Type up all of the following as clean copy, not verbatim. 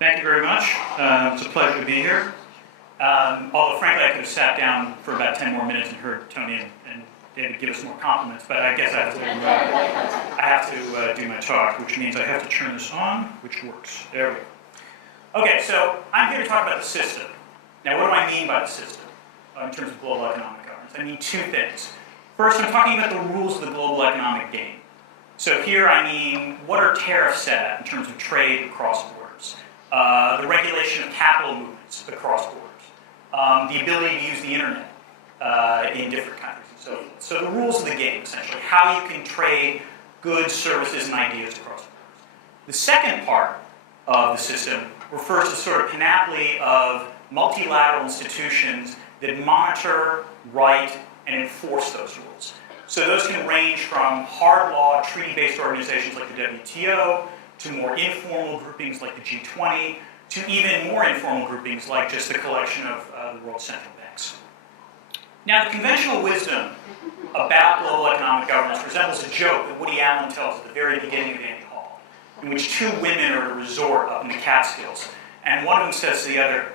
Thank you very much. It's a pleasure to be here. Although, frankly, I could have sat down for about 10 more minutes and heard Tony and David give us more compliments, but I guess I have to do my talk, which means I have to turn this on, which works. There we go. Okay, so I'm here to talk about the system. Now, what do I mean by the system in terms of global economic governance? I mean two things. First, I'm talking about the rules of the global economic game. So here I mean, what are tariffs set at in terms of trade across borders? The regulation of capital movements across borders, the ability to use the internet in different countries, and so forth. So the rules of the game, essentially, how you can trade goods, services, and ideas across borders. The second part of the system refers to sort of panoply of multilateral institutions that monitor, write, and enforce those rules. So those can range from hard law, treaty-based organizations like the WTO, to more informal groupings like the G20, to even more informal groupings like just a collection of the world's central banks. Now, the conventional wisdom about global economic governance resembles a joke that Woody Allen tells at the very beginning of Annie Hall, in which two women are at a resort up in the Catskills, and one of them says to the other,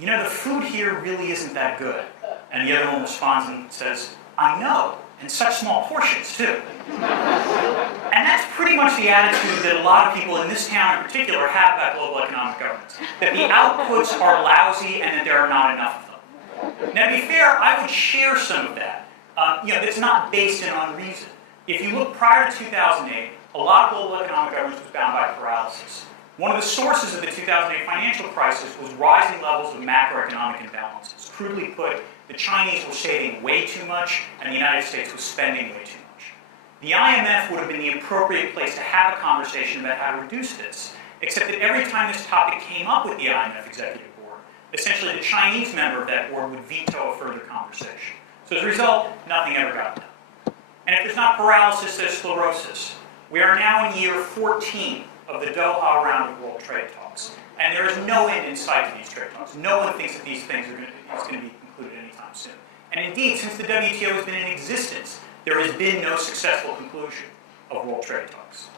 "You know, the food here really isn't that good." And the other one responds and says, "I know, and such small portions, too." And that's pretty much the attitude that a lot of people in this town in particular have about global economic governance. That the outputs are lousy and that there are not enough of them. Now, to be fair, I would share some of that. That's not based in unreason. If you look prior to 2008, a lot of global economic governance was bound by paralysis. One of the sources of the 2008 financial crisis was rising levels of macroeconomic imbalances. Crudely put, the Chinese were saving way too much, and the United States was spending way too much. The IMF would have been the appropriate place to have a conversation about how to reduce this, except that every time this topic came up with the IMF Executive Board, essentially the Chinese member of that board would veto a further conversation. So as a result, nothing ever got done. And if there's not paralysis, there's sclerosis. We are now in year 14 of the Doha round of World Trade Talks, and there is no end in sight to these trade talks. No one thinks that these things are going to be concluded anytime soon. And indeed, since the WTO has been in existence, there has been no successful conclusion of World Trade Talks.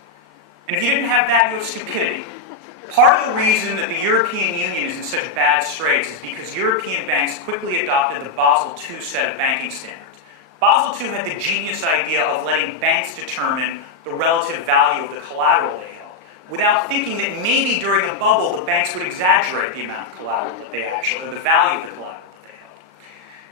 And if you didn't have that, you have stupidity. Part of the reason that the European Union is in such bad straits is because European banks quickly adopted the Basel II set of banking standards. Basel II had the genius idea of letting banks determine the relative value of the collateral they held, without thinking that maybe during a bubble the banks would exaggerate the amount of collateral that they actually, or the value of the collateral that they held.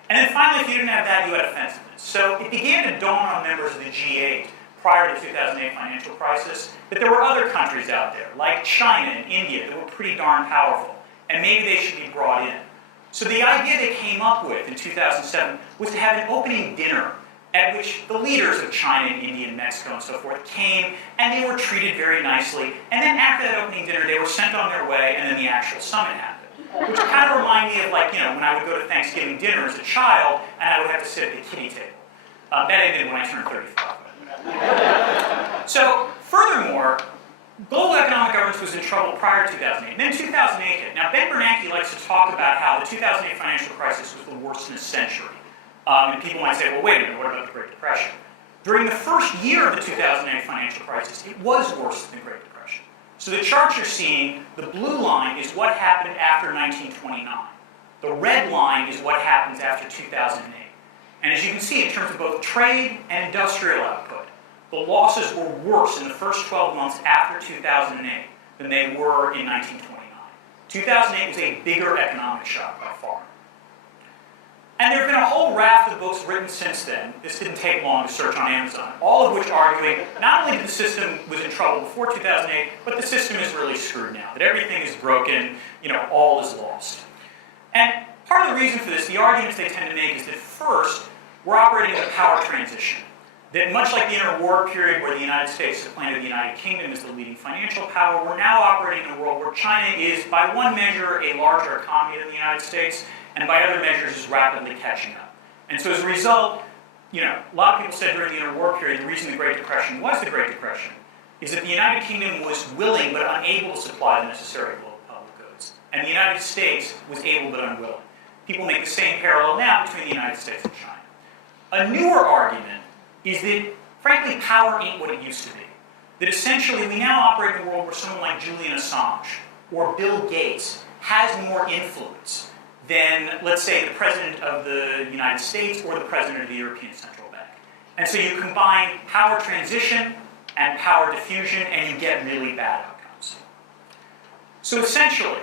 And then finally, if you didn't have that, you had offensiveness. So it began to dawn on members of the G8 prior to the 2008 financial crisis that there were other countries out there, like China and India, that were pretty darn powerful, and maybe they should be brought in. So the idea they came up with in 2007 was to have an opening dinner at which the leaders of China and India and Mexico and so forth came, and they were treated very nicely. And then after that opening dinner, they were sent on their way, and then the actual summit happened. Which kind of reminded me of, like, when I would go to Thanksgiving dinner as a child, and I would have to sit at the kiddie table. That ended when I turned 35. So, furthermore, global economic governance was in trouble prior to 2008. And then 2008 hit. Now, Ben Bernanke likes to talk about how the 2008 financial crisis was the worst in a century. And people might say, well, wait a minute, what about the Great Depression? During the first year of the 2008 financial crisis, it was worse than the Great Depression. So the chart you're seeing, the blue line is what happened after 1929. The red line is what happens after 2008. And as you can see, in terms of both trade and industrial output, the losses were worse in the first 12 months after 2008 than they were in 1929. 2008 was a bigger economic shock by far. And there have been a whole raft of books written since then. This didn't take long to search on Amazon, all of which arguing not only that the system was in trouble before 2008, but the system is really screwed now, that everything is broken, all is lost. And part of the reason for this, the arguments they tend to make, is that first, we're operating in a power transition. That much like the interwar period where the United States supplanted the United Kingdom as the leading financial power, we're now operating in a world where China is, by one measure, a larger economy than the United States, and by other measures is rapidly catching up. And so as a result, a lot of people said during the interwar period, the reason the Great Depression was the Great Depression is that the United Kingdom was willing but unable to supply the necessary global public goods. And the United States was able but unwilling. People make the same parallel now between the United States and China. A newer argument is that, frankly, power ain't what it used to be. That essentially we now operate in a world where someone like Julian Assange, or Bill Gates has more influence than, let's say, the President of the United States or the President of the European Central Bank. And so you combine power transition and power diffusion, and you get really bad outcomes. So essentially,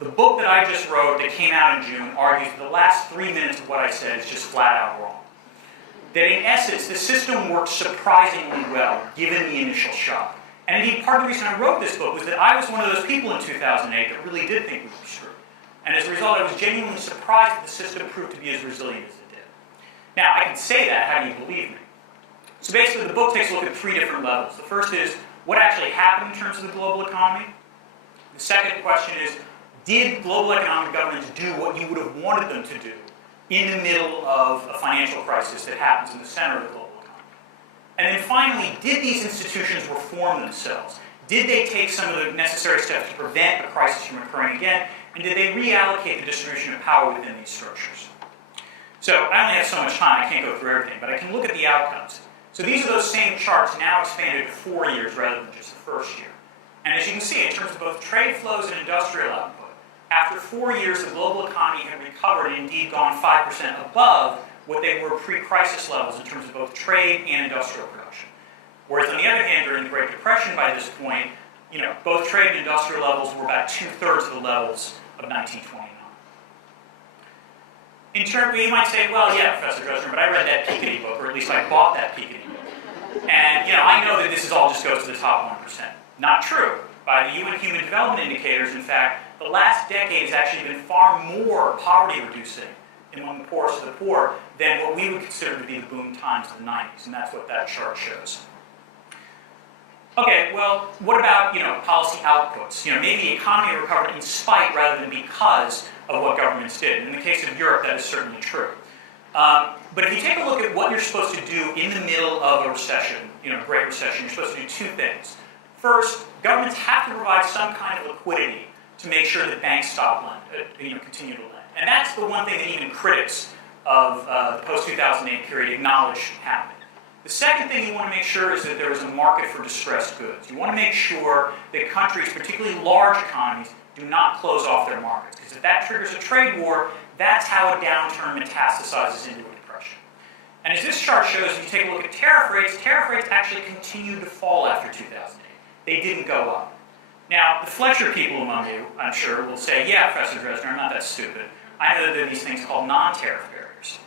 the book that I just wrote that came out in June argues that the last 3 minutes of what I said is just flat out wrong. That in essence, the system works surprisingly well, given the initial shock. And indeed, part of the reason I wrote this book was that I was one of those people in 2008 that really did think we were screwed. And as a result, I was genuinely surprised that the system proved to be as resilient as it did. Now, I can say that, how do you believe me? So basically, the book takes a look at 3 different levels. The first is, what actually happened in terms of the global economy? The second question is, did global economic governments do what you would have wanted them to do in the middle of a financial crisis that happens in the center of the global economy? And then finally, did these institutions reform themselves? Did they take some of the necessary steps to prevent a crisis from occurring again? And did they reallocate the distribution of power within these structures? So I only have so much time, I can't go through everything, but I can look at the outcomes. So these are those same charts now expanded to 4 years rather than just the first year. And as you can see, in terms of both trade flows and industrial output, after 4 years, the global economy had recovered and indeed gone 5% above what they were pre-crisis levels in terms of both trade and industrial production. Whereas on the other hand, during the Great Depression by this point, both trade and industrial levels were about 2/3 of the levels of 1929. In turn, you might say, well, yeah, Professor Drezner, but I read that Piketty book, or at least I bought that Piketty book. And I know that this all just goes to the top 1%. Not true. By the UN Human Development Indicators, in fact, the last decade has actually been far more poverty-reducing among the poorest of the poor than what we would consider to be the boom times of the 90s, and that's what that chart shows. Okay, well, what about policy outputs? Maybe the economy recovered in spite rather than because of what governments did. In the case of Europe, that is certainly true. But if you take a look at what you're supposed to do in the middle of a recession, Great Recession, you're supposed to do 2 things. First, governments have to provide some kind of liquidity to make sure that banks stop continue to lend. And that's the one thing that even critics of the post-2008 period acknowledge happened. The second thing you want to make sure is that there is a market for distressed goods. You want to make sure that countries, particularly large economies, do not close off their markets. Because if that triggers a trade war, that's how a downturn metastasizes into a depression. And as this chart shows, if you take a look at tariff rates actually continued to fall after 2008. They didn't go up. Now, the Fletcher people among you, I'm sure, will say, yeah, Professor Drezner, I'm not that stupid. I know that there are these things called non-tariff barriers,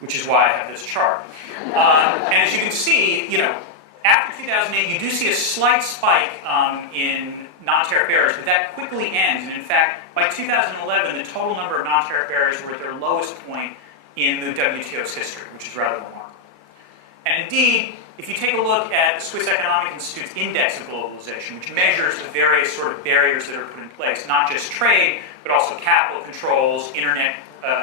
which is why I have this chart. And as you can see, after 2008, you do see a slight spike in non-tariff barriers, but that quickly ends. And in fact, by 2011, the total number of non-tariff barriers were at their lowest point in the WTO's history, which is rather remarkable. And indeed, if you take a look at the Swiss Economic Institute's Index of Globalization, which measures the various sort of barriers that are put in place, not just trade, but also capital controls, internet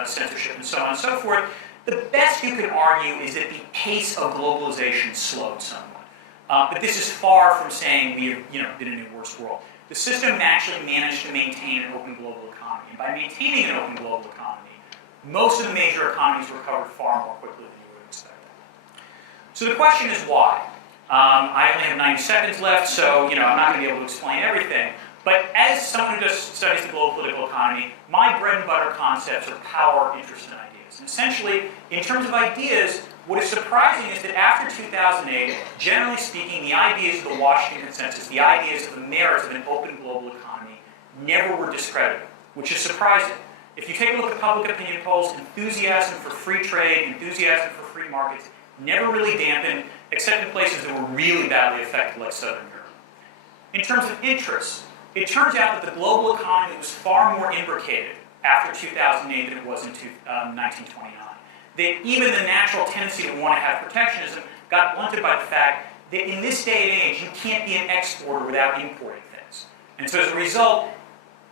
censorship, and so on and so forth, the best you can argue is that the pace of globalization slowed somewhat. But this is far from saying we have been in a worse world. The system actually managed to maintain an open global economy. And by maintaining an open global economy, most of the major economies recovered far more quickly than you would expect. So the question is why? I only have 90 seconds left, so I'm not going to be able to explain everything. But as someone who just studies the global political economy, my bread and butter concepts are power, interest, and ideas. And essentially, in terms of ideas, what is surprising is that after 2008, generally speaking, the ideas of the Washington Consensus, the ideas of the merits of an open global economy, never were discredited, which is surprising. If you take a look at public opinion polls, enthusiasm for free trade, enthusiasm for free markets, never really dampened, except in places that were really badly affected, like Southern Europe. In terms of interest, it turns out that the global economy was far more imbricated after 2008 than it was in 1929. That even the natural tendency to want to have protectionism got blunted by the fact that in this day and age, you can't be an exporter without importing things. And so as a result,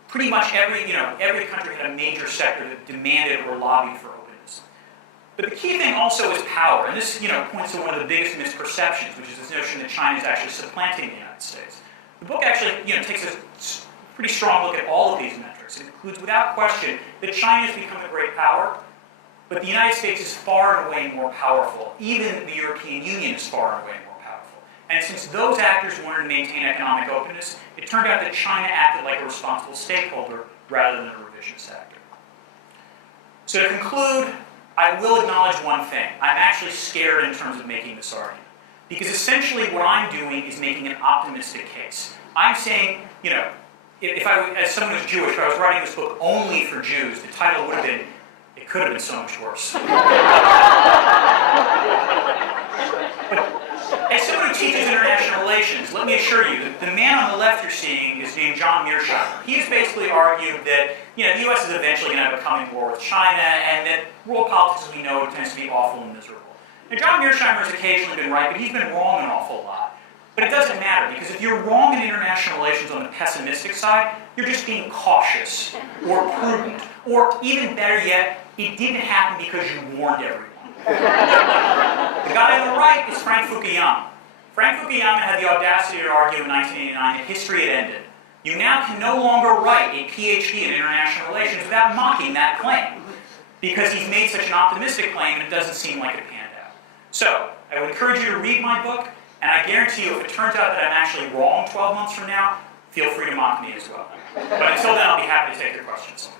pretty much every country had a major sector that demanded or lobbied for openness. But the key thing also is power, and this points to one of the biggest misperceptions, which is this notion that China is actually supplanting the United States. The book actually takes a pretty strong look at all of these metrics. It concludes without question that China has become a great power, but the United States is far and away more powerful. Even the European Union is far and away more powerful. And it's in since those actors wanted to maintain economic openness, it turned out that China acted like a responsible stakeholder rather than a revisionist actor. So to conclude, I will acknowledge one thing. I'm actually scared in terms of making this argument. Because essentially what I'm doing is making an optimistic case. I'm saying, you know, if I, as someone who's Jewish, if I was writing this book only for Jews, the title would have been, it could have been so much worse. But as someone who teaches international relations, let me assure you that the man on the left you're seeing is named John Mearsheimer. He's basically argued that, you know, the U.S. is eventually going to have a coming war with China, and that world politics, as we know, tends to be awful and miserable. Now, John Mearsheimer has occasionally been right, but he's been wrong an awful lot. But it doesn't matter, because if you're wrong in international relations on the pessimistic side, you're just being cautious, or prudent, or even better yet, it didn't happen because you warned everyone. The guy on the right is Frank Fukuyama. Frank Fukuyama had the audacity to argue in 1989 that history had ended. You now can no longer write a PhD in international relations without mocking that claim, because he's made such an optimistic claim and it doesn't seem like it panned out. So, I would encourage you to read my book, and I guarantee you if it turns out that I'm actually wrong 12 months from now, feel free to mock me as well. But until then, I'll be happy to take your questions.